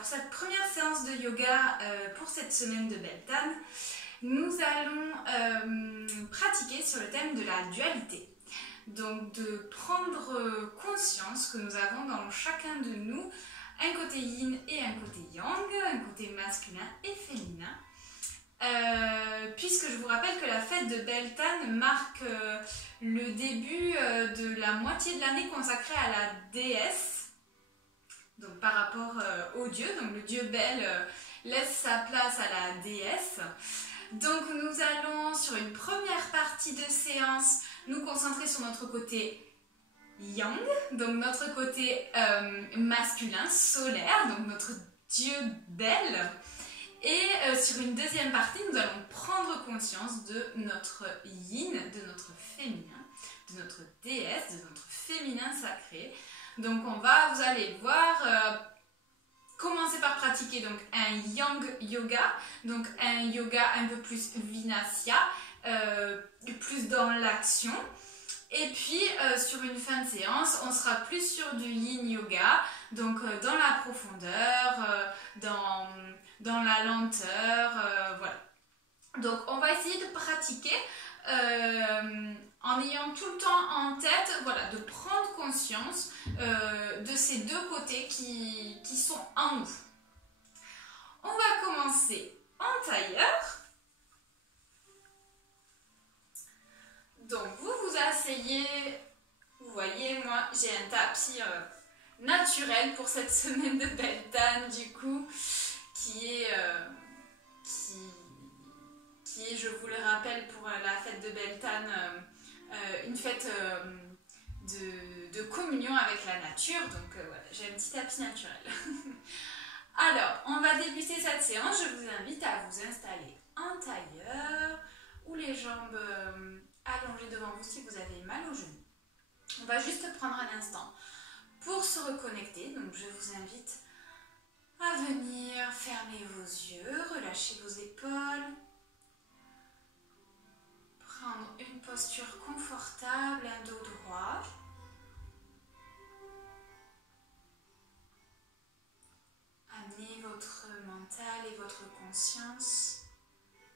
pour cette première séance de yoga pour cette semaine de Beltane, nous allons pratiquer sur le thème de la dualité. Donc de prendre conscience que nous avons dans chacun de nous un côté yin et un côté yang, un côté masculin et féminin. Puisque je vous rappelle que la fête de Beltane marque le début de la moitié de l'année consacrée à la déesse. Donc par rapport au dieu, donc le dieu Bel laisse sa place à la déesse. Donc nous allons sur une première partie de séance nous concentrer sur notre côté yang, donc notre côté masculin, solaire, donc notre dieu Bel. Et sur une deuxième partie, nous allons prendre conscience de notre yin, de notre féminin, de notre déesse, de notre féminin sacré. Donc vous allez voir, commencer par pratiquer donc un yang yoga, donc un yoga un peu plus vinasya, plus dans l'action. Et puis sur une fin de séance, on sera plus sur du yin yoga, donc dans la profondeur, dans la lenteur, voilà. Donc on va essayer de pratiquer en ayant tout le temps en tête, voilà, de prendre conscience de ces deux côtés qui sont en nous. On va commencer en tailleur. Donc vous vous asseyez, vous voyez, moi j'ai un tapis naturel pour cette semaine de Beltane du coup, qui est, je vous le rappelle, pour la fête de Beltane, une fête de communion avec la nature. Donc voilà, j'ai un petit tapis naturel. Alors, on va débuter cette séance. Je vous invite à vous installer en tailleur ou les jambes allongées devant vous si vous avez mal aux genoux. On va juste prendre un instant pour se reconnecter. Donc je vous invite à venir fermer vos yeux, relâcher vos épaules, prendre une posture confortable, un dos droit. Amenez votre mental et votre conscience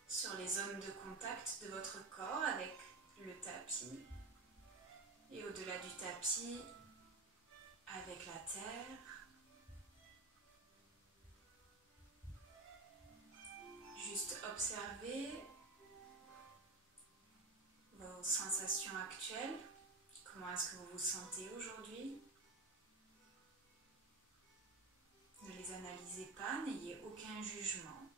sur les zones de contact de votre corps avec le tapis et au-delà du tapis avec la terre. Juste observez vos sensations actuelles. Comment est-ce que vous vous sentez aujourd'hui? Ne les analysez pas, n'ayez aucun jugement.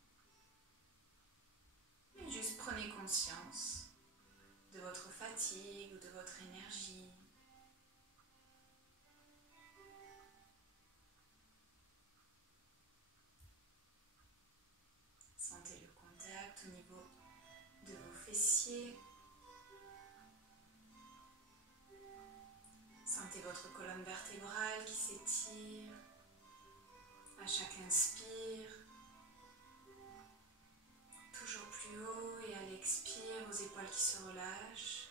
Mais juste prenez conscience de votre fatigue ou de votre énergie. Sentez le contact au niveau de vos fessiers. Sentez votre colonne vertébrale qui s'étire à chaque inspire. Toujours plus haut, et à l'expire, vos épaules qui se relâchent.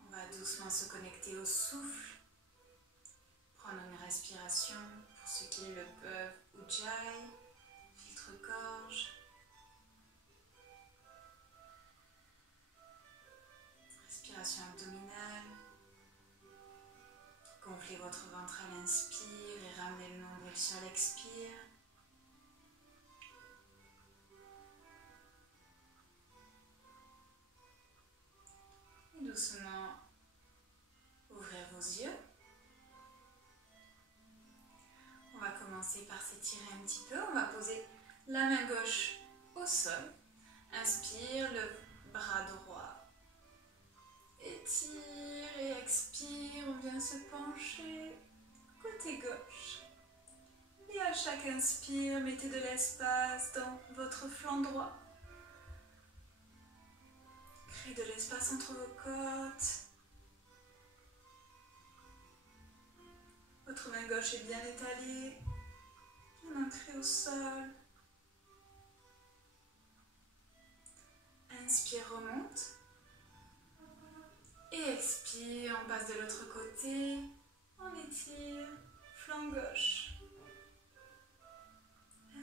On va doucement se connecter au souffle. Prendre une respiration, pour ceux qui le peuvent, Ujjayi, filtre-gorge. Respiration abdominale. Gonflez votre ventre à l'inspire et ramenez le nombril sur l'expire. Et doucement, ouvrez vos yeux. On va commencer par s'étirer un petit peu. On va poser la main gauche au sol. Inspire, le bras droit. Étire et expire. On vient se pencher côté gauche. Et à chaque inspire, mettez de l'espace dans votre flanc droit. Créez de l'espace entre vos côtes. Votre main gauche est bien étalée. bien ancré au sol. Inspire, remonte. Et expire, on passe de l'autre côté. On étire, flanc gauche.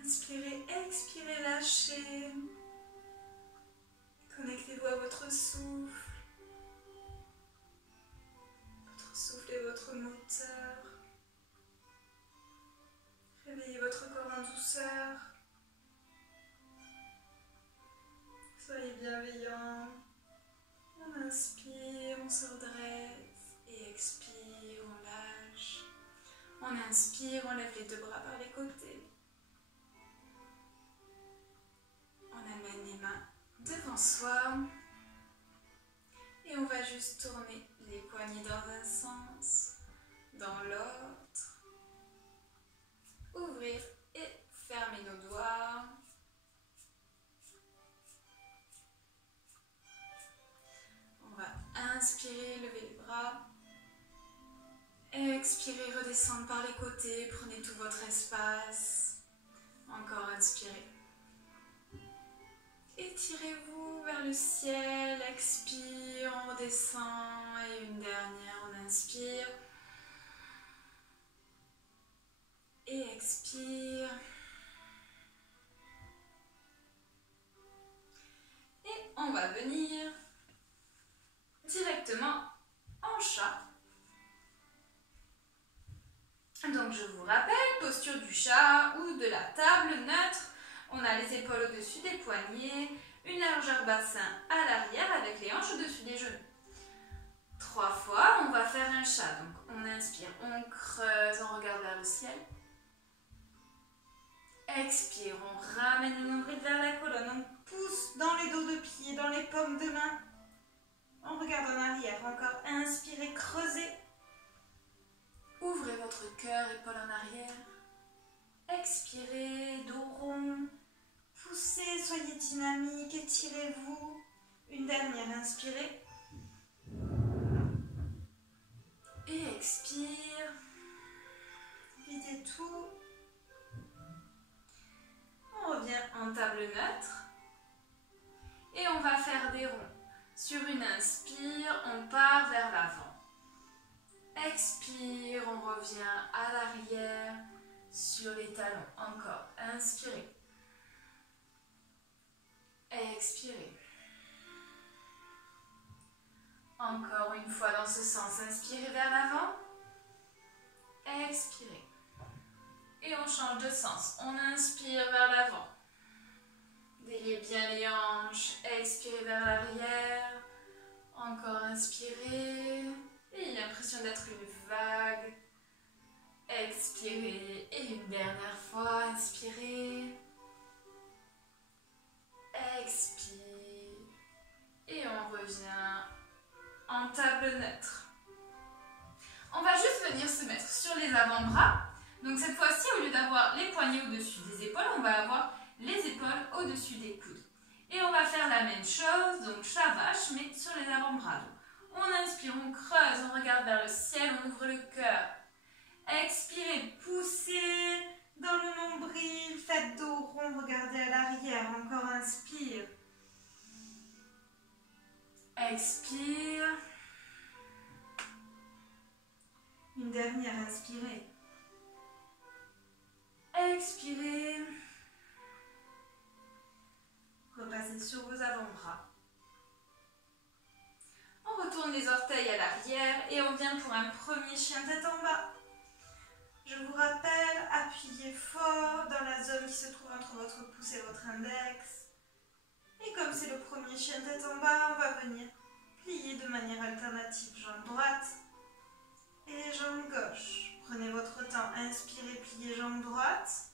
Inspirez, expirez, lâchez. Connectez-vous à votre souffle. Votre souffle est votre moteur. Réveillez votre corps en douceur. Soyez bienveillant. On inspire, on se redresse. Et expire, on lâche. On inspire, on lève les deux bras vers les côtés. On amène les mains devant soi. Et on va juste tourner les poignets dans un sens, dans l'autre. Ouvrir et fermer nos doigts. On va inspirer, lever les bras. Expirez, redescendre par les côtés. Prenez tout votre espace. Encore inspirez. Étirez-vous vers le ciel. Expire, on redescend. Et une dernière, on inspire. Et expire. Et on va venir directement en chat. Donc je vous rappelle, posture du chat ou de la table neutre. On a les épaules au-dessus des poignets, une largeur bassin à l'arrière avec les hanches au-dessus des genoux. 3 fois, on va faire un chat. Donc on inspire, on creuse, on regarde vers le ciel. Expire, on ramène le nombril vers la colonne, on pousse dans les dos de pied, dans les paumes de main. On regarde en arrière, encore inspirez, creusez. Ouvrez votre cœur, épaule en arrière. Expirez, dos rond. Poussez, soyez dynamique, étirez-vous. Une dernière, inspirez. Et expire. Videz tout. On revient en table neutre. Et on va faire des ronds. Sur une inspire, on part vers l'avant. Expire, on revient à l'arrière sur les talons. Encore, inspirez. Expirez. Encore une fois dans ce sens, inspirez vers l'avant. Expirez. Et on change de sens. On inspire vers l'avant. Déliez bien les hanches. Expirez vers l'arrière. Encore inspirez. Et l'impression d'être une vague. Expirez. Et une dernière fois, inspirez. Expire. Et on revient en table neutre. On va juste venir se mettre sur les avant-bras. Donc cette fois-ci, au lieu d'avoir les poignets au-dessus des épaules, on va avoir les épaules au-dessus des coudes. Et on va faire la même chose, donc chat-vache, mais sur les avant-bras. On inspire, on creuse, on regarde vers le ciel, on ouvre le cœur. Expirez, poussez dans le nombril, faites dos rond, regardez à l'arrière, encore inspire. Expire. Une dernière, inspirez. Expirez. Repassez sur vos avant-bras. On retourne les orteils à l'arrière et on vient pour un premier chien tête en bas. Je vous rappelle, appuyez fort dans la zone qui se trouve entre votre pouce et votre index. Et comme c'est le premier chien tête en bas, on va venir plier de manière alternative jambe droite et jambe gauche. Prenez votre temps, inspirez, pliez jambe droite.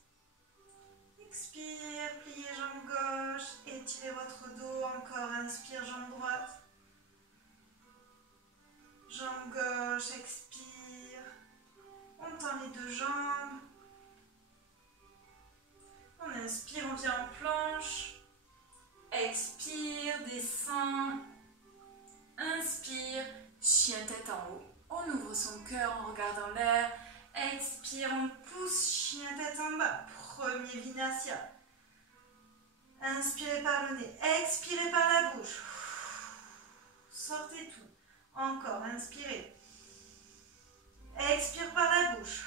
Expire, pliez jambe gauche, étirez votre dos, encore inspire, jambe droite. Jambe gauche, expire. On tend les deux jambes. On inspire, on vient en planche. Expire, descend. Inspire, chien tête en haut. On ouvre son cœur en regardant l'air. Expire, on pousse, chien tête en bas. Premier Vinasya. Inspirez par le nez, expirez par la bouche. Sortez tout. Encore, inspirez. Expire par la bouche.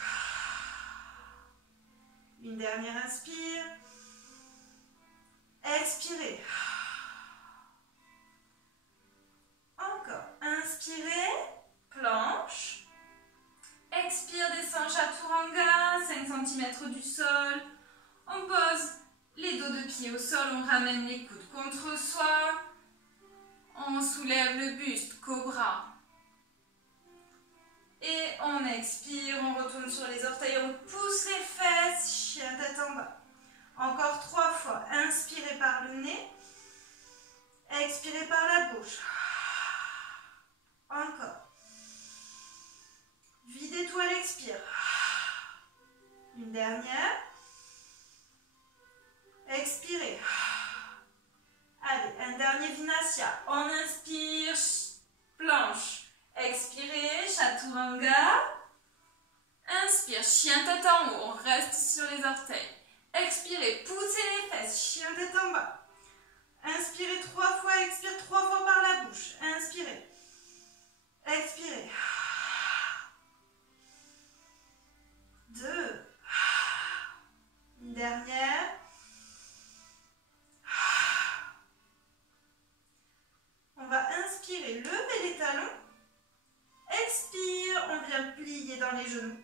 Une dernière inspire. Expirez. Encore, inspirez. Planche. Expire, descend Chaturanga, 5 cm du sol. On pose les dos de pied au sol, on ramène les coudes contre soi. On soulève le buste, Cobra. Et on expire, on retourne sur les orteils, on pousse les fesses, chien tête en bas. Encore 3 fois, inspirez par le nez, expirez par la bouche. Encore. Videz tout à l'expire. Une dernière. Expirez. Allez, un dernier Vinasya. On inspire, planche. Expirez, Chaturanga. Inspire, chien tête en haut. On reste sur les orteils. Expirez, poussez les fesses, chien tête en bas. Inspirez 3 fois, expire 3 fois par la bouche. Inspirez. Expirez. 2. Une dernière. On va inspirer, lever les talons. Expire, on vient plier dans les genoux.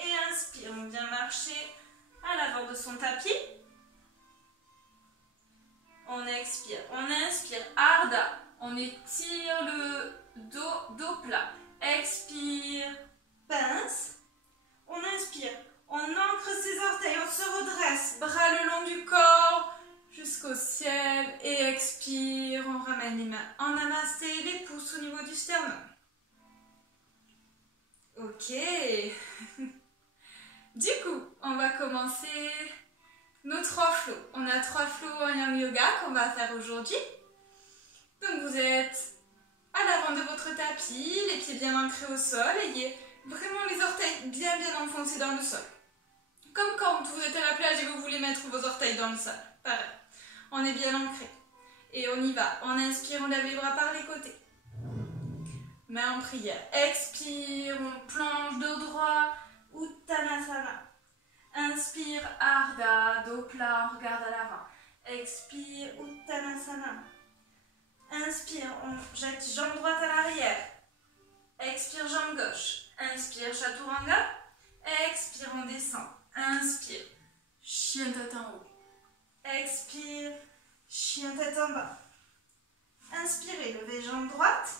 Et inspire, on vient marcher à l'avant de son tapis. On expire, on inspire, Ardha. On étire le dos plat. Expire, pince. On inspire, on ancre ses orteils, on se redresse, bras le long du corps jusqu'au ciel. Et expire, on ramène les mains en namasté, les pouces au niveau du sternum. Ok. Du coup, on va commencer nos 3 flots. On a 3 flots en Yang Yoga qu'on va faire aujourd'hui. Donc vous êtes à l'avant de votre tapis, les pieds bien ancrés au sol. Ayez vraiment les orteils bien enfoncés dans le sol. Comme quand vous êtes à la plage et vous voulez mettre vos orteils dans le sol. Pareil. On est bien ancré. Et on y va. On inspire, on lève les bras par les côtés. Main en prière. Expire, on plonge dos droit. Uttanasana. Inspire, Ardha, dos plat, on regarde à l'avant. Expire, Uttanasana. Inspire, on jette jambe droite à l'arrière. Expire, jambe gauche. Inspire, Chaturanga. Expire, on descend. Inspire, chien tête en haut. Expire, chien tête en bas. Inspirez, levez jambe droite.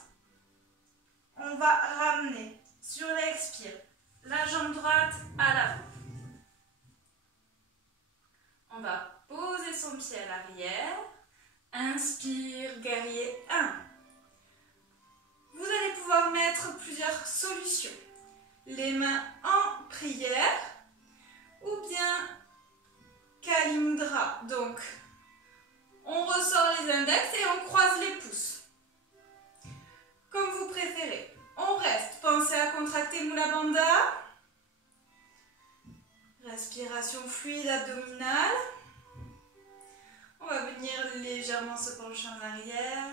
On va ramener sur l'expire la jambe droite à l'avant. On va poser son pied à l'arrière. Inspire, guerrier 1. Vous allez pouvoir mettre plusieurs solutions. Les mains en prière ou bien Kali Mudra. Donc, on ressort les index et on croise les pouces. Comme vous préférez. On reste. Pensez à contracter Mula Bandha. Respiration fluide abdominale. On va venir légèrement se pencher en arrière.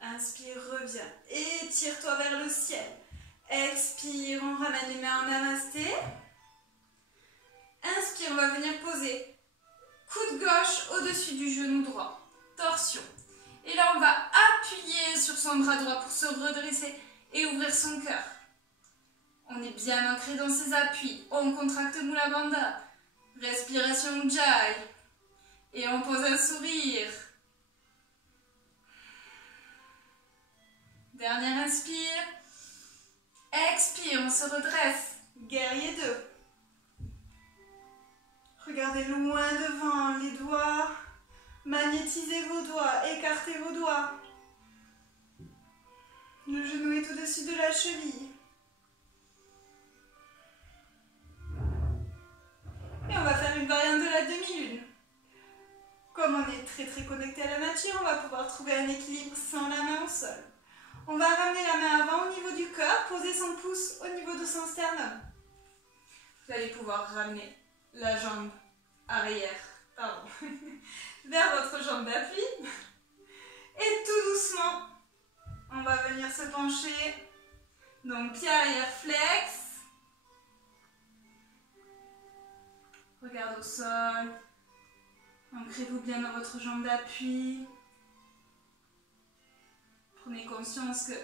Inspire, reviens. Étire-toi vers le ciel. Expire, on ramène les mains en namasté. Inspire, on va venir poser coude gauche au-dessus du genou droit. Torsion. Et là, on va appuyer sur son bras droit pour se redresser et ouvrir son cœur. On est bien ancré dans ses appuis. On contracte Mula Bandha. Respiration Ujjayi. Et on pose un sourire. Dernière inspire. Expire, on se redresse. Guerrier 2. Regardez loin devant, les doigts. Magnétisez vos doigts, écartez vos doigts. Le genou est au-dessus de la cheville. Et on va faire une variante de la demi-lune. Comme on est très connecté à la nature, on va pouvoir trouver un équilibre sans la main au sol. On va ramener la main avant au niveau du cœur, poser son pouce au niveau de son sternum. Vous allez pouvoir ramener la jambe arrière, vers votre jambe d'appui. Et tout doucement, on va venir se pencher. Donc pied arrière flex. Regard au sol. Ancrez-vous bien dans votre jambe d'appui. Prenez conscience que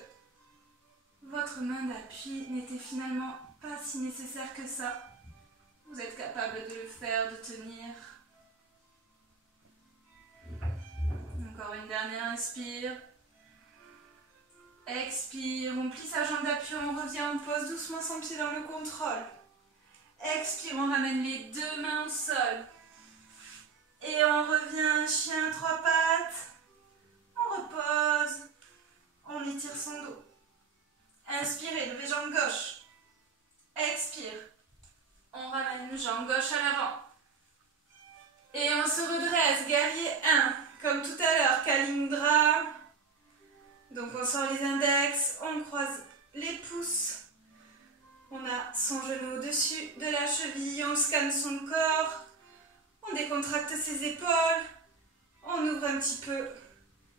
votre main d'appui n'était finalement pas si nécessaire que ça. Vous êtes capable de le faire, de tenir. Encore une dernière inspire. Expire, on plie sa jambe d'appui, on revient, on pose doucement son pied dans le contrôle. Expire, on ramène les deux mains au sol. Et on revient, chien, trois pattes. On repose. On étire son dos. Inspirez, levez jambe gauche. Expire. On ramène jambe gauche à l'avant. Et on se redresse, guerrier 1. Comme tout à l'heure, Kali Mudra. Donc on sort les index, on croise les pouces. On a son genou au-dessus de la cheville, on scanne son corps. On décontracte ses épaules. On ouvre un petit peu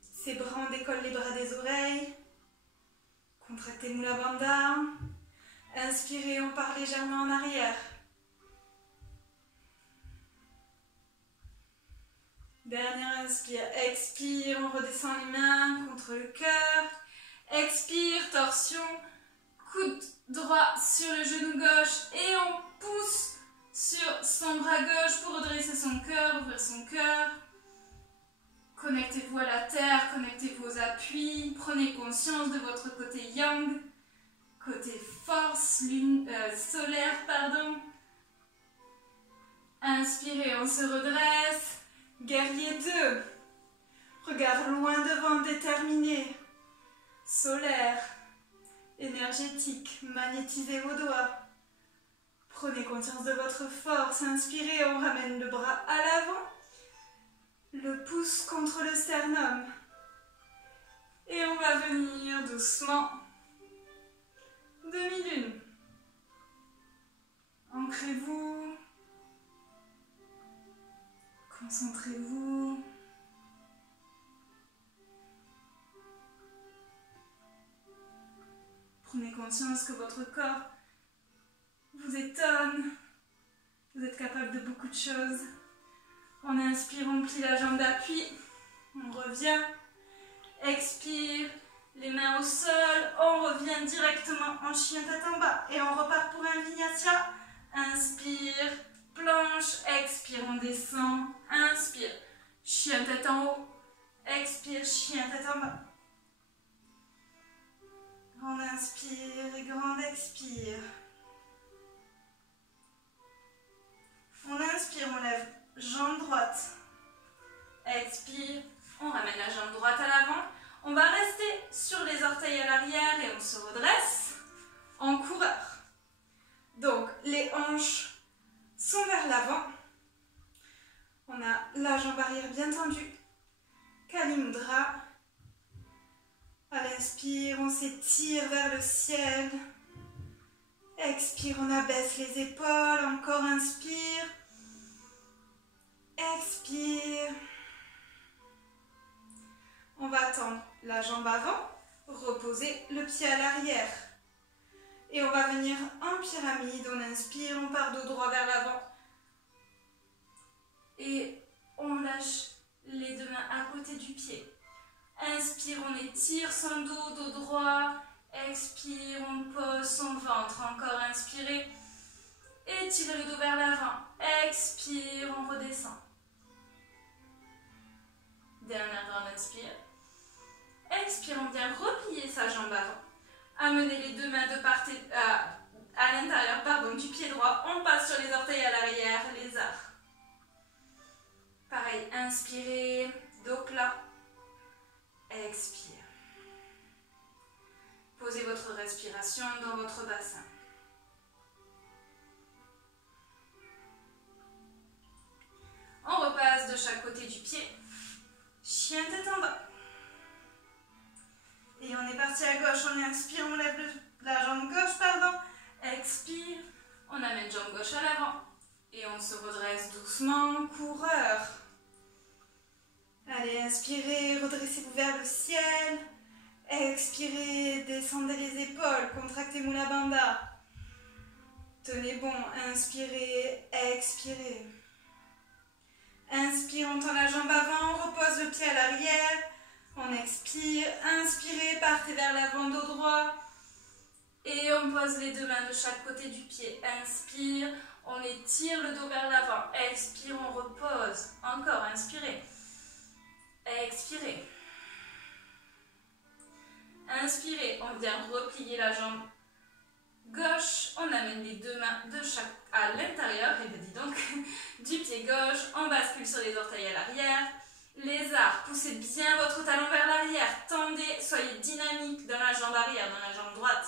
ses bras, on décolle les bras des oreilles. Contractez Mula Bandha. Inspirez, on part légèrement en arrière. Dernière inspire, expire, on redescend les mains contre le cœur. Expire, torsion, coude droit sur le genou gauche et on pousse sur son bras gauche pour redresser son cœur, ouvrir son cœur. Connectez-vous à la terre, connectez-vous aux appuis, prenez conscience de votre côté yang, côté force solaire, Inspirez, on se redresse. Guerrier 2, regard loin devant, déterminé, solaire, énergétique, magnétisez vos doigts. Prenez conscience de votre force, inspirez, on ramène le bras à l'avant, le pouce contre le sternum. Et on va venir doucement, demi-lune. Ancrez-vous. Concentrez-vous. Prenez conscience que votre corps vous étonne. Vous êtes capable de beaucoup de choses. On inspire, on plie la jambe d'appui. On revient. Expire, les mains au sol. On revient directement en chien tête en bas. Et on repart pour un vinyasa. Inspire. Planche, expire, on descend, inspire, chien tête en haut, expire, chien tête en bas. Grande inspire et grande expire. On inspire, on lève, jambe droite. Expire, on ramène la jambe droite à l'avant. On va rester sur les orteils à l'arrière et on se redresse en coureur. Donc, les hanches sont vers l'avant. On a la jambe arrière bien tendue. Kali Mudra. À l'inspire, on s'étire vers le ciel. Expire, on abaisse les épaules. Encore inspire. Expire. On va tendre la jambe avant. Reposer le pied à l'arrière. Et on va venir en pyramide, on inspire, on part dos droit vers l'avant. Et on lâche les deux mains à côté du pied. Inspire, on étire son dos, dos droit. Expire, on pose son ventre. Encore inspirez. Étirez le dos vers l'avant. Expire, on redescend. Dernière grande inspire. Expire, on vient replier sa jambe avant. Amenez les deux mains de part à l'intérieur du pied droit. On passe sur les orteils à l'arrière, les arcs. Pareil, inspirez, dos plat. Expire. Posez votre respiration dans votre bassin. On repasse de chaque côté du pied. Chien tête en bas. Et on est parti partie à gauche, on inspire, on lève la jambe gauche, pardon. Expire, on amène jambe gauche à l'avant. Et on se redresse doucement, coureur. Allez, inspirez, redressez-vous vers le ciel. Expirez, descendez les épaules, contractez Mula Bandha. Tenez bon, inspirez, expirez. Inspire, on tend la jambe avant, on repose le pied à l'arrière. On expire, inspirez, partez vers l'avant, dos droit. Et on pose les deux mains de chaque côté du pied. Inspire, on étire le dos vers l'avant. Expire, on repose. Encore, inspirez. Expirez. Inspirez, on vient replier la jambe gauche, on amène les deux mains de chaque à l'intérieur, et bien dis donc, du pied gauche, on bascule sur les orteils à l'arrière. Les arcs, poussez bien votre talon vers l'arrière, tendez, soyez dynamique dans la jambe arrière, dans la jambe droite.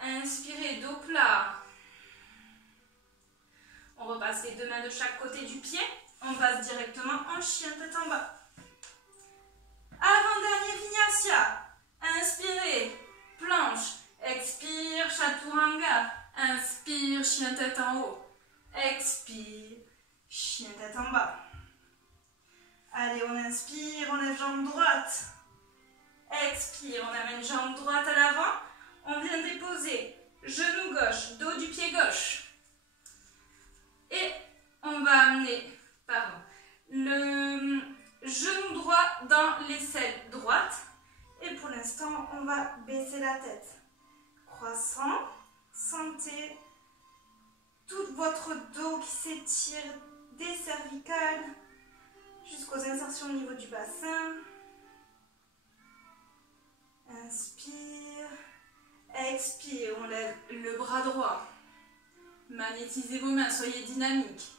Inspirez, dos plat. On repasse les deux mains de chaque côté du pied, on passe directement en chien tête en bas. Avant-dernier Vinyasa. Inspirez, planche, expire, Chaturanga, inspire, chien tête en haut, expire, chien tête en bas. Allez, on inspire, on lève jambe droite, expire, on amène jambe droite à l'avant, on vient déposer genou gauche, dos du pied gauche. Et on va amener, le genou droit dans l'aisselle droite. Et pour l'instant, on va baisser la tête. Croissant, sentez tout votre dos qui s'étire des cervicales jusqu'aux insertions au niveau du bassin. Inspire, expire, on lève le bras droit. Magnétisez vos mains, soyez dynamique.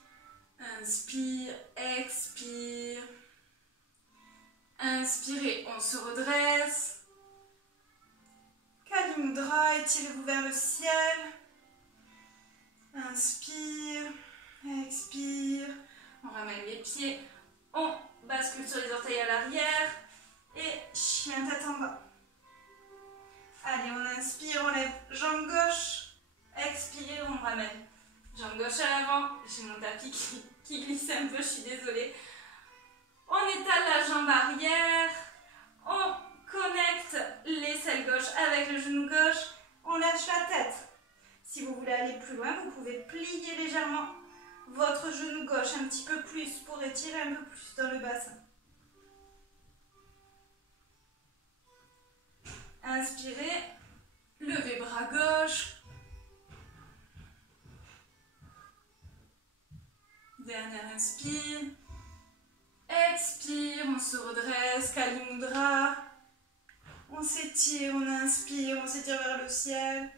Inspire, expire. Inspirez, on se redresse. Kali Mudra, étirez-vous vers le ciel. Inspire, expire. On ramène les pieds. On bascule sur les orteils à l'arrière. Et chien tête en bas. Allez, on inspire, on lève jambe gauche. Expire, on ramène jambe gauche à l'avant. J'ai mon tapis qui glisse un peu, je suis désolée. On étale la jambe arrière, on connecte l'aisselle gauche avec le genou gauche, on lâche la tête. Si vous voulez aller plus loin, vous pouvez plier légèrement votre genou gauche un petit peu plus pour étirer un peu plus dans le bassin. Inspirez, levez bras gauche. Dernière inspire. Expire, on se redresse, Kali Mudra. On s'étire, on inspire, on s'étire vers le ciel.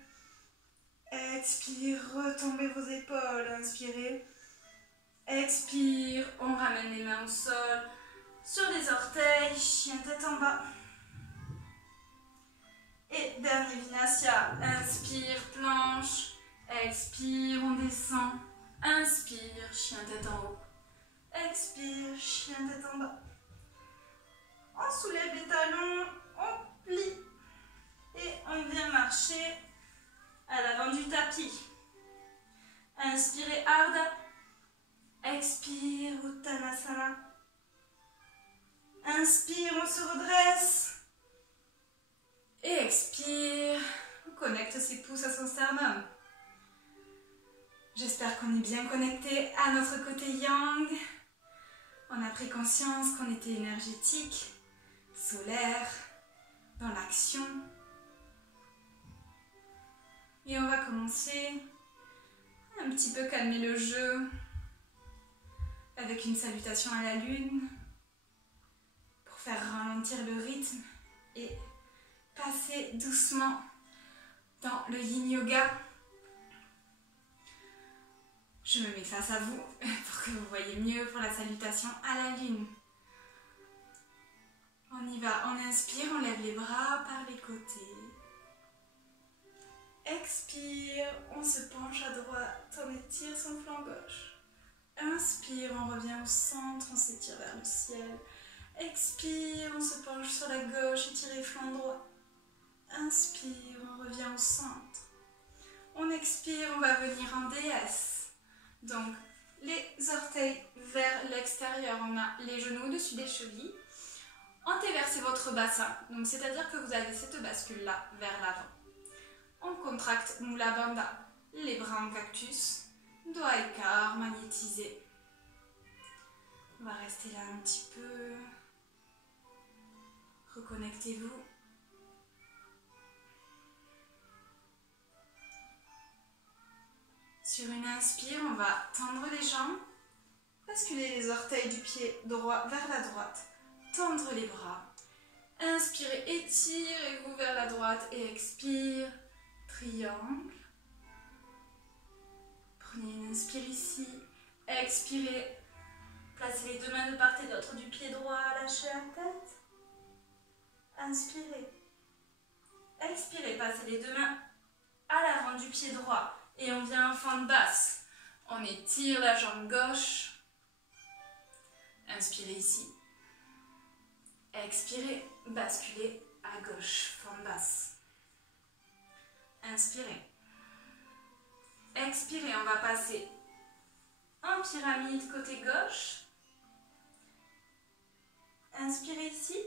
Expire, retombez vos épaules, inspirez. Expire, on ramène les mains au sol, sur les orteils, chien tête en bas. Et dernier Vinyasa, inspire, planche. Expire, on descend. Inspire, chien tête en haut. Expire, chien tête en bas. On soulève les talons, on plie et on vient marcher à l'avant du tapis. Inspirez Ardha. Expire, Uttanasana. Inspire, on se redresse. Et expire, on connecte ses pouces à son sternum. J'espère qu'on est bien connecté à notre côté yang. On a pris conscience qu'on était énergétique, solaire, dans l'action. Et on va commencer à un petit peu calmer le jeu avec une salutation à la lune pour faire ralentir le rythme et passer doucement dans le yin yoga. Je me mets face à vous pour que vous voyez mieux pour la salutation à la lune. On y va, on inspire, on lève les bras par les côtés. Expire, on se penche à droite, on étire son flanc gauche. Inspire, on revient au centre, on s'étire vers le ciel. Expire, on se penche sur la gauche, étirez flanc droit. Inspire, on revient au centre. On expire, on va venir en déesse. Donc, les orteils vers l'extérieur, on a les genoux au-dessus des chevilles. Antéversez votre bassin, donc c'est-à-dire que vous avez cette bascule-là vers l'avant. On contracte Mula Bandha, les bras en cactus, doigts écarts, magnétisés. On va rester là un petit peu. Reconnectez-vous. Sur une inspire, on va tendre les jambes, basculer les orteils du pied droit vers la droite, tendre les bras. Inspirez, étirez-vous vers la droite et expire, triangle. Prenez une inspire ici, expirez, placez les deux mains de part et d'autre du pied droit, lâchez la tête. Inspirez, expirez, passez les deux mains à l'avant du pied droit. Et on vient en fente basse. On étire la jambe gauche. Inspirez ici. Expirez, basculez à gauche, fente basse. Inspirez. Expirez, on va passer en pyramide côté gauche. Inspirez ici.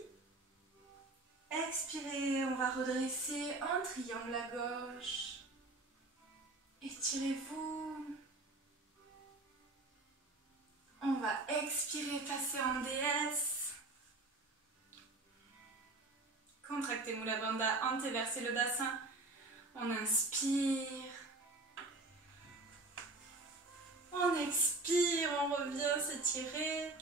Expirez, on va redresser en triangle à gauche. Étirez-vous. On va expirer, passer en déesse. Contractez Mula Bandha, antéversez le bassin. On inspire. On expire, on revient s'étirer.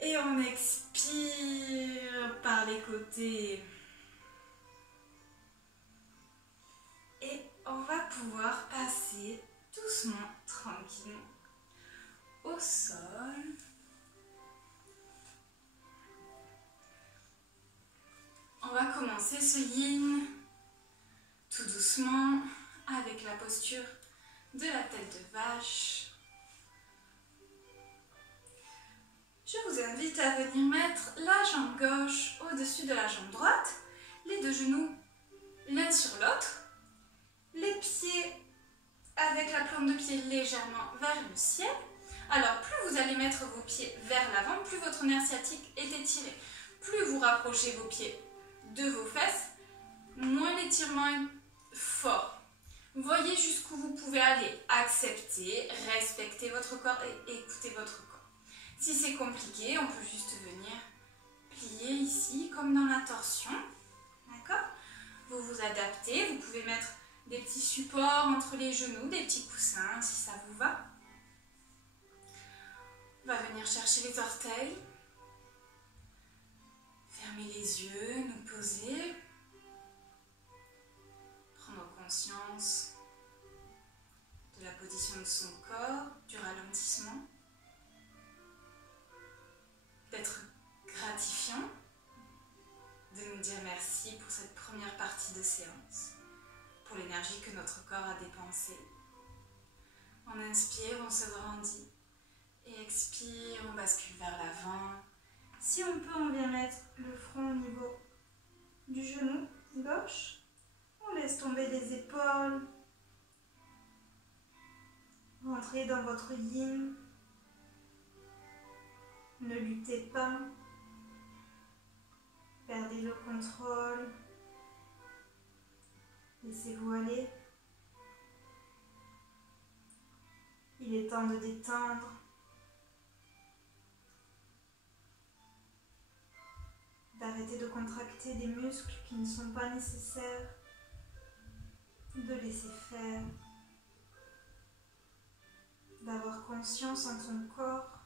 Et on expire par les côtés. Et on va pouvoir passer doucement, tranquillement au sol. On va commencer ce yin tout doucement avec la posture de la tête de vache. Je vous invite à venir mettre la jambe gauche au-dessus de la jambe droite, les deux genoux l'un sur l'autre. Les pieds avec la plante de pied légèrement vers le ciel. Alors, plus vous allez mettre vos pieds vers l'avant, plus votre nerf sciatique est étiré. Plus vous rapprochez vos pieds de vos fesses, moins l'étirement est fort. Voyez jusqu'où vous pouvez aller. Acceptez, respectez votre corps et écoutez votre corps. Si c'est compliqué, on peut juste venir plier ici, comme dans la torsion. D'accord ? Vous vous adaptez, vous pouvez mettre des petits supports entre les genoux, des petits coussins si ça vous va. On va venir chercher les orteils. Fermer les yeux, nous poser. Prendre conscience de la position de son corps, du ralentissement. D'être gratifiant, de nous dire merci pour cette première partie de séance. Pour l'énergie que notre corps a dépensée. On inspire, on se grandit. Et expire, on bascule vers l'avant. Si on peut, on vient mettre le front au niveau du genou gauche. On laisse tomber les épaules. Rentrez dans votre yin. Ne luttez pas. Perdez le contrôle. Laissez-vous aller. Il est temps de détendre. D'arrêter de contracter des muscles qui ne sont pas nécessaires. De laisser faire. D'avoir conscience en son corps.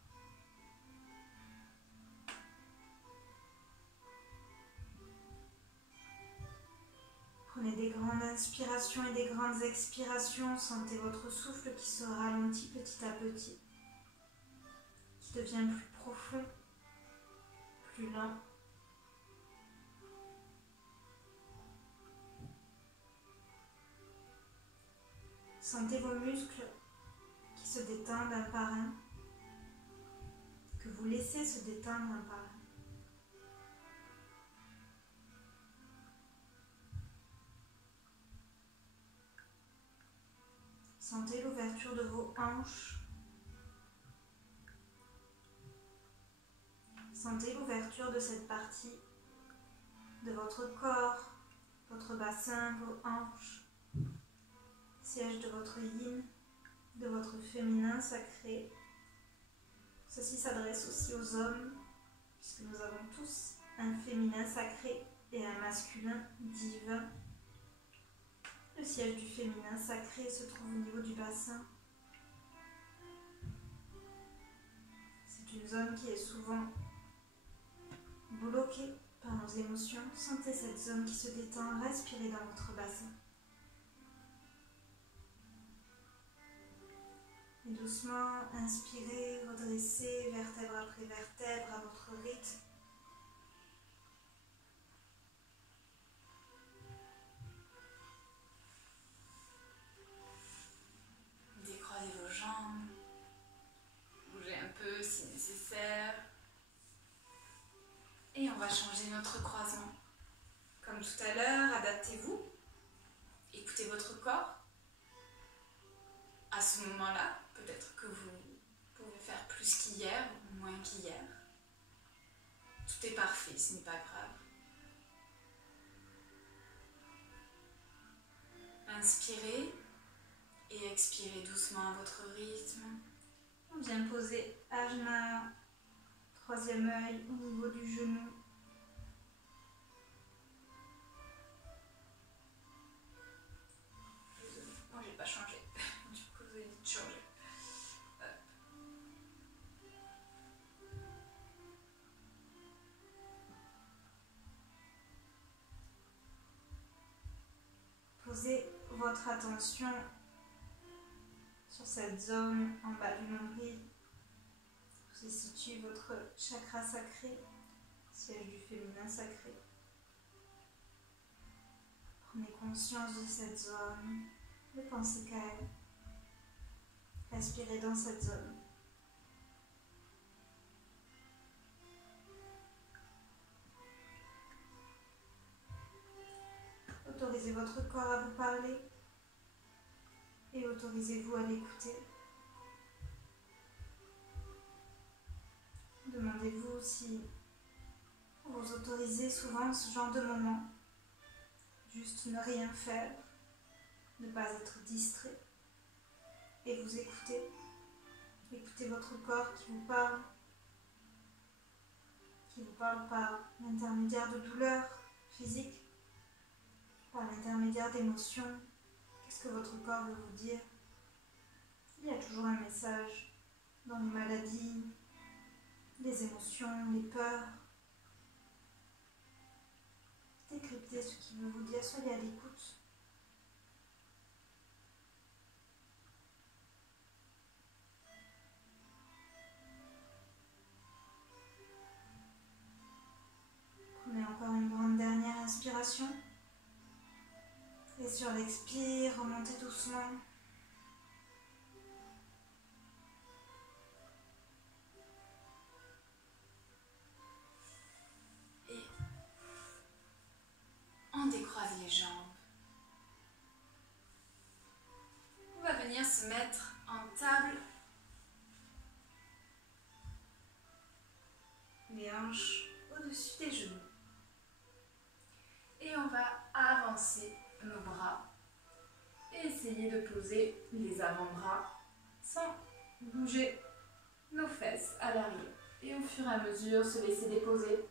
Prenez des grandes inspirations et des grandes expirations. Sentez votre souffle qui se ralentit petit à petit, qui devient plus profond, plus lent. Sentez vos muscles qui se détendent un par un, que vous laissez se détendre un par un. Sentez l'ouverture de vos hanches. Sentez l'ouverture de cette partie de votre corps, votre bassin, vos hanches, siège de votre yin, de votre féminin sacré. Ceci s'adresse aussi aux hommes, puisque nous avons tous un féminin sacré et un masculin divin. Le siège du féminin sacré se trouve au niveau du bassin. C'est une zone qui est souvent bloquée par nos émotions. Sentez cette zone qui se détend, respirez dans votre bassin. Et doucement, inspirez, redressez vertèbre après vertèbre à votre rythme. Décroisez vos jambes, bougez un peu si nécessaire. Et on va changer notre croisement. Comme tout à l'heure, adaptez-vous. Écoutez votre corps. À ce moment-là, peut-être que vous pouvez faire plus qu'hier ou moins qu'hier. Tout est parfait, ce n'est pas grave. Inspirez et expirez doucement à votre rythme. On vient poser Ajna, troisième œil au niveau du genou. Moi, j'ai pas changé. Du coup, vous avez vite changé. Posez votre attention sur cette zone en bas du nombril où se situe votre chakra sacré, siège du féminin sacré. Prenez conscience de cette zone, ne pensez qu'à elle. Respirez dans cette zone. Autorisez votre corps à vous parler et autorisez-vous à l'écouter. Demandez-vous si vous autorisez souvent ce genre de moment. Juste ne rien faire, ne pas être distrait et vous écouter. Écoutez votre corps qui vous parle par l'intermédiaire de douleurs physiques, par l'intermédiaire d'émotions. Qu'est-ce que votre corps veut vous dire? Il y a toujours un message dans les maladies, les émotions, les peurs. Décryptez ce qu'il veut vous dire, soyez à l'écoute. Prenez encore une grande dernière inspiration. Et sur l'expire, remontez doucement. Et on décroise les jambes. On va venir se mettre en table. Les hanches au-dessus des genoux. Et on va avancer nos bras et essayer de poser les avant-bras sans bouger nos fesses à l'arrière. Et au fur et à mesure, se laisser déposer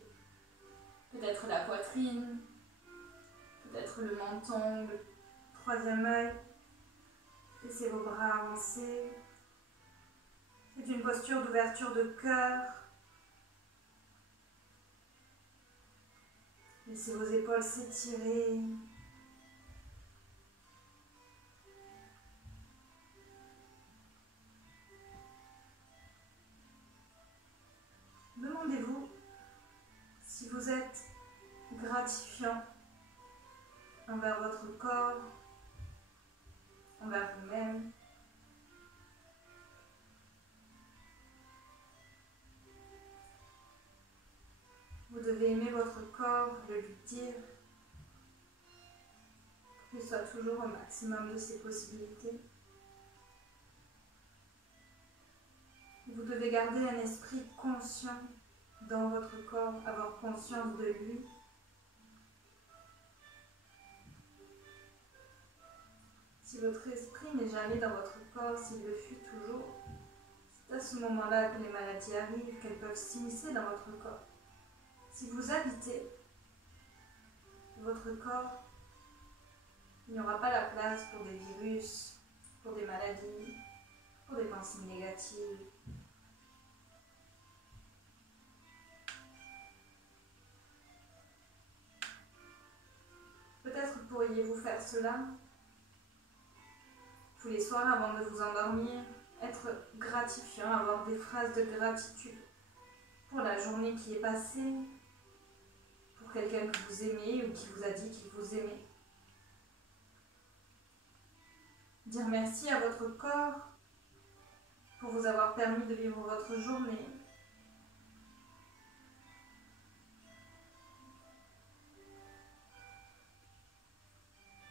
peut-être la poitrine, peut-être le menton, le troisième œil. Laissez vos bras avancer. C'est une posture d'ouverture de cœur. Laissez vos épaules s'étirer. Demandez-vous si vous êtes gratifiant envers votre corps, envers vous-même. Vous devez aimer votre corps, le lui dire, pour qu'il soit toujours au maximum de ses possibilités. Vous devez garder un esprit conscient dans votre corps, avoir conscience de lui. Si votre esprit n'est jamais dans votre corps, s'il le fuit toujours, c'est à ce moment-là que les maladies arrivent, qu'elles peuvent s'immiscer dans votre corps. Si vous habitez votre corps, il n'y aura pas la place pour des virus, pour des maladies, pour des pensées négatives. Peut-être pourriez-vous faire cela tous les soirs avant de vous endormir, être gratifiant, avoir des phrases de gratitude pour la journée qui est passée, pour quelqu'un que vous aimez ou qui vous a dit qu'il vous aimait. Dire merci à votre corps pour vous avoir permis de vivre votre journée.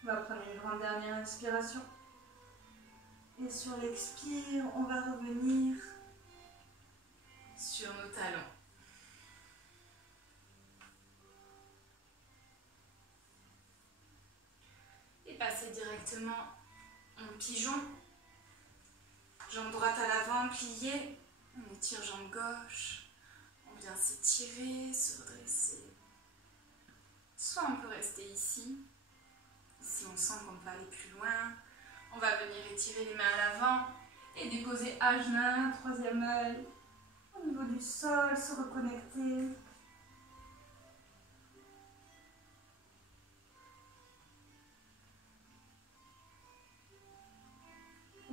On va prendre une grande dernière inspiration. Et sur l'expire, on va revenir sur nos talons. Et passer directement en pigeon. Jambe droite à l'avant, pliée. On étire jambe gauche. On vient s'étirer, se redresser. Soit on peut rester ici. Si on sent qu'on peut aller plus loin, on va venir étirer les mains à l'avant et déposer à genoux, troisième œil, au niveau du sol, se reconnecter.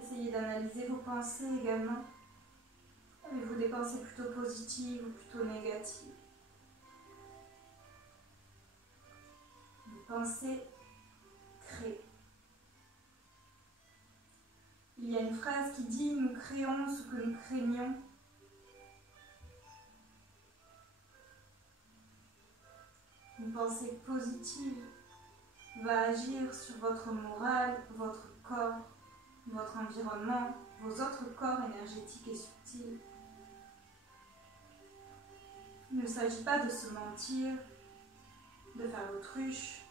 Essayez d'analyser vos pensées également. Avez-vous des pensées plutôt positives ou plutôt négatives? Des pensées créées. Il y a une phrase qui dit « Nous créons ce que nous craignons ». Une pensée positive va agir sur votre morale, votre corps, votre environnement, vos autres corps énergétiques et subtils. Il ne s'agit pas de se mentir, de faire l'autruche,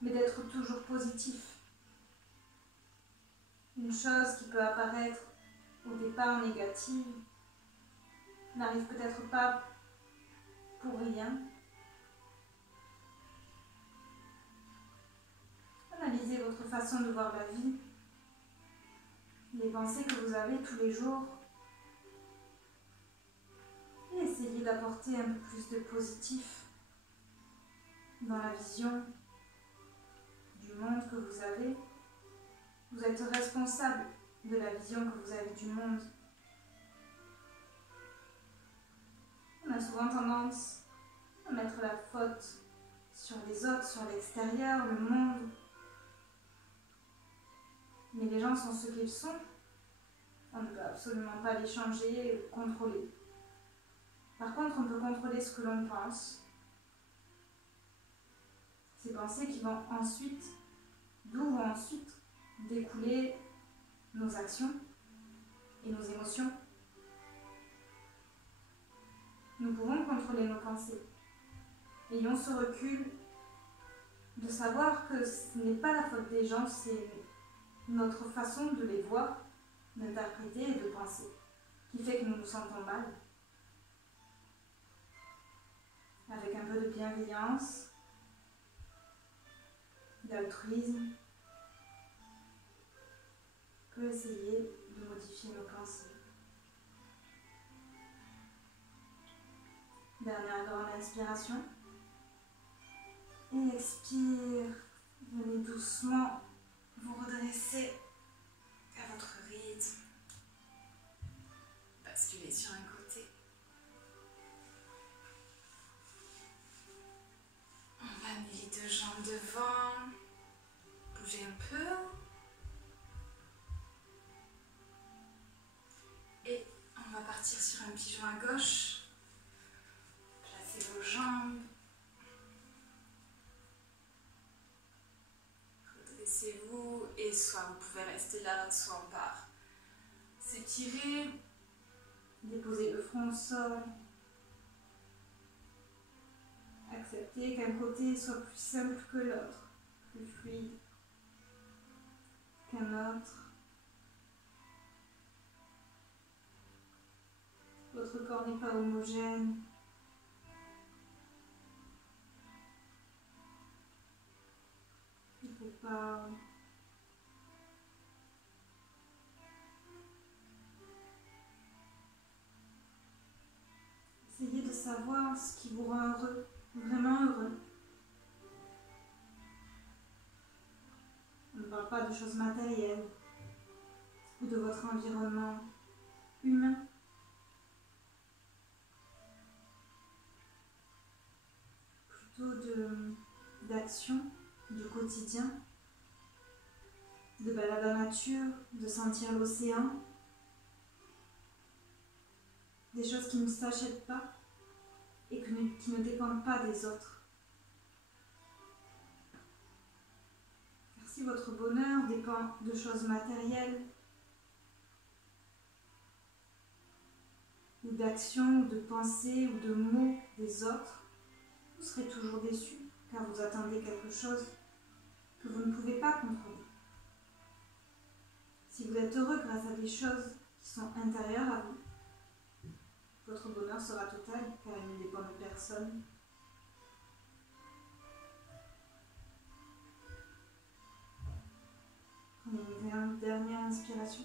mais d'être toujours positif. Une chose qui peut apparaître au départ négative n'arrive peut-être pas pour rien. Analysez votre façon de voir la vie, les pensées que vous avez tous les jours et essayez d'apporter un peu plus de positif dans la vision du monde que vous avez. Vous êtes responsable de la vision que vous avez du monde. On a souvent tendance à mettre la faute sur les autres, sur l'extérieur, le monde. Mais les gens sont ce qu'ils sont. On ne peut absolument pas les changer ou contrôler. Par contre, on peut contrôler ce que l'on pense. Ces pensées qui vont ensuite, d'où vont ensuite découler nos actions et nos émotions. Nous pouvons contrôler nos pensées. Ayons ce recul de savoir que ce n'est pas la faute des gens, c'est notre façon de les voir, d'interpréter et de penser qui fait que nous nous sentons mal. Avec un peu de bienveillance, d'altruisme, on peut essayer de modifier nos pensées. Dernière grande inspiration. Et expire. Venez doucement vous redresser à votre rythme. Basculez sur un côté. On va amener les deux jambes devant. Bougez un peu. Et on va partir sur un pigeon à gauche. Placez vos jambes. Redressez-vous et soit vous pouvez rester là, soit on part s'étirer, déposer le front au sol. Accepter qu'un côté soit plus simple que l'autre, plus fluide qu'un autre. Votre corps n'est pas homogène. Il ne faut pas essayer de savoir ce qui vous rend heureux, vraiment heureux. On ne parle pas de choses matérielles ou de votre environnement humain. Plutôt d'action du quotidien, de balade en nature, de sentir l'océan, des choses qui ne s'achètent pas et qui ne dépendent pas des autres. Car si votre bonheur dépend de choses matérielles, ou d'actions, ou de pensées, ou de mots des autres, vous serez toujours déçu, car vous attendez quelque chose que vous ne pouvez pas contrôler. Si vous êtes heureux grâce à des choses qui sont intérieures à vous, votre bonheur sera total, car il ne dépend de personne. Prenez une dernière inspiration.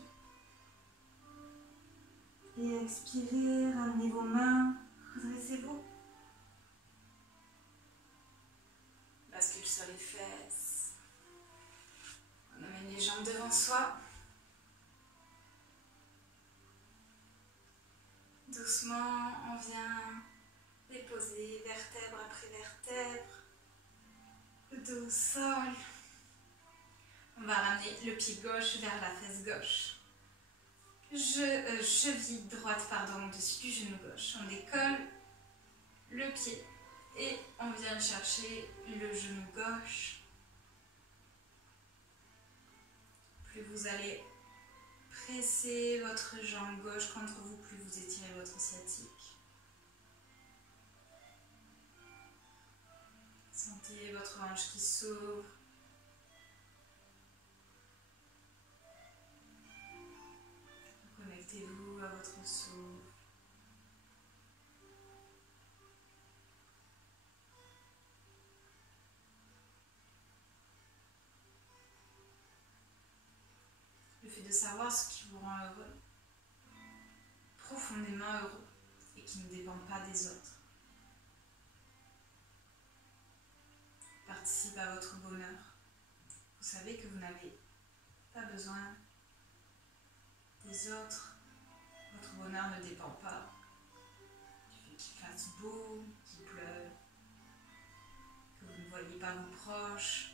Et expirez, ramenez vos mains, redressez-vous. Bascule sur les fesses. On amène les jambes devant soi. Doucement, on vient déposer vertèbre après vertèbre, le dos au sol. On va ramener le pied gauche vers la fesse gauche. Cheville droite au-dessus du genou gauche. On décolle le pied et on vient chercher le genou gauche. Plus vous allez presser votre jambe gauche contre vous, plus vous étirez votre sciatique. Sentez votre hanche qui s'ouvre. Connectez-vous à votre souffle. Le fait de savoir ce qui vous rend heureux, profondément heureux, et qui ne dépend pas des autres, participe à votre bonheur. Vous savez que vous n'avez pas besoin des autres. Votre bonheur ne dépend pas du fait qu'il fasse beau, qu'il pleuve, que vous ne voyez pas vos proches.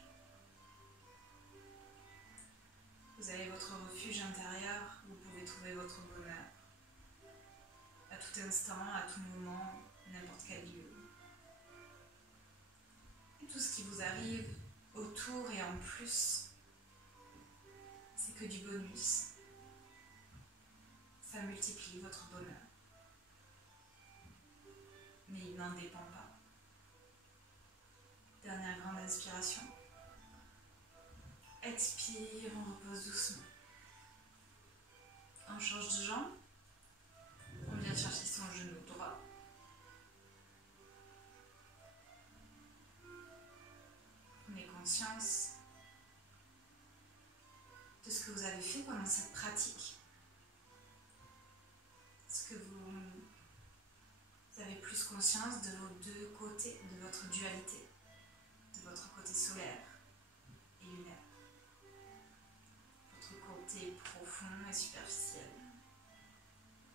Vous avez votre refuge intérieur, vous pouvez trouver votre bonheur à tout instant, à tout moment, n'importe quel lieu. Et tout ce qui vous arrive autour et en plus, c'est que du bonus. Ça multiplie votre bonheur. Mais il n'en dépend pas. Dernière grande inspiration. Expire, on repose doucement. On change de jambe. On vient chercher son genou droit. Prenez conscience de ce que vous avez fait pendant cette pratique. Est-ce que vous avez plus conscience de vos deux côtés, de votre dualité, de votre côté solaire et lunaire, votre côté profond et superficiel,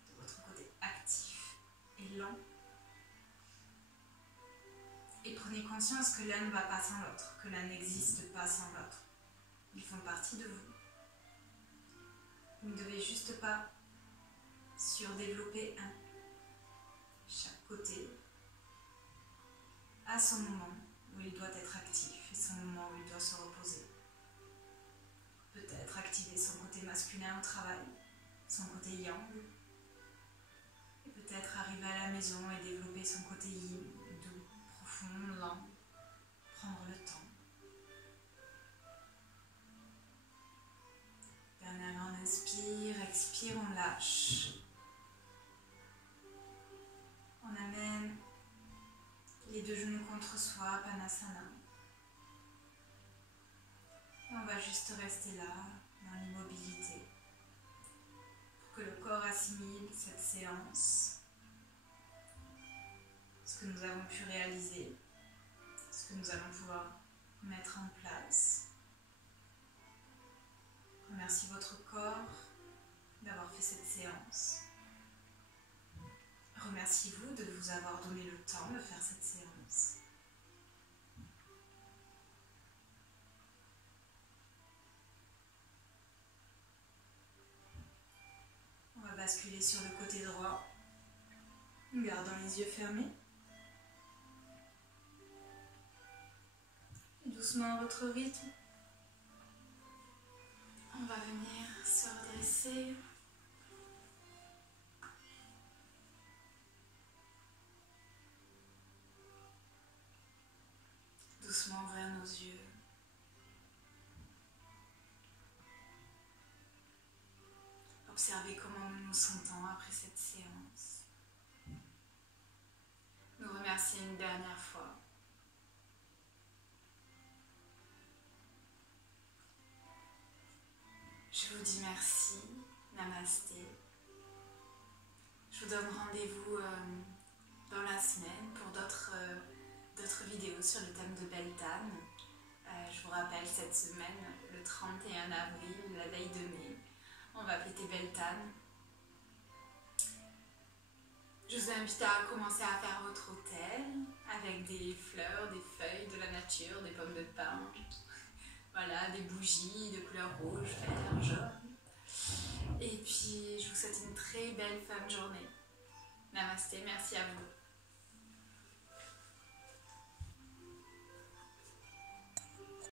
de votre côté actif et lent. Et prenez conscience que l'un ne va pas sans l'autre, que l'un n'existe pas sans l'autre. Ils font partie de vous. Vous ne devez juste pas surdévelopper un. Chaque côté a son moment où il doit être actif et son moment où il doit se reposer. Peut-être activer son côté masculin au travail, son côté yang. Et peut-être arriver à la maison et développer son côté yin, doux, profond, lent. Prendre le temps. Dernièrement, on inspire, expire, on lâche. On amène les deux genoux contre soi, Panasana. Et on va juste rester là, dans l'immobilité, pour que le corps assimile cette séance, ce que nous avons pu réaliser, ce que nous allons pouvoir mettre en place. Remerciez votre corps d'avoir fait cette séance. Remerciez-vous de vous avoir donné le temps de faire cette séance. On va basculer sur le côté droit, en gardant les yeux fermés. Et doucement à votre rythme, on va venir se redresser. Doucement ouvrir nos yeux. Observez comment nous nous sentons après cette séance. Nous remercier une dernière fois. Je vous dis merci, namasté. Je vous donne rendez-vous dans la semaine pour d'autres vidéos sur le thème de Beltane. Je vous rappelle, cette semaine, le 31 avril, la veille de mai, on va fêter Beltane. Je vous invite à commencer à faire votre hôtel avec des fleurs, des feuilles, de la nature, des pommes de pin. Voilà, des bougies de couleur rouge, vert, jaune. Et puis, je vous souhaite une très belle fin de journée. Namasté, merci à vous.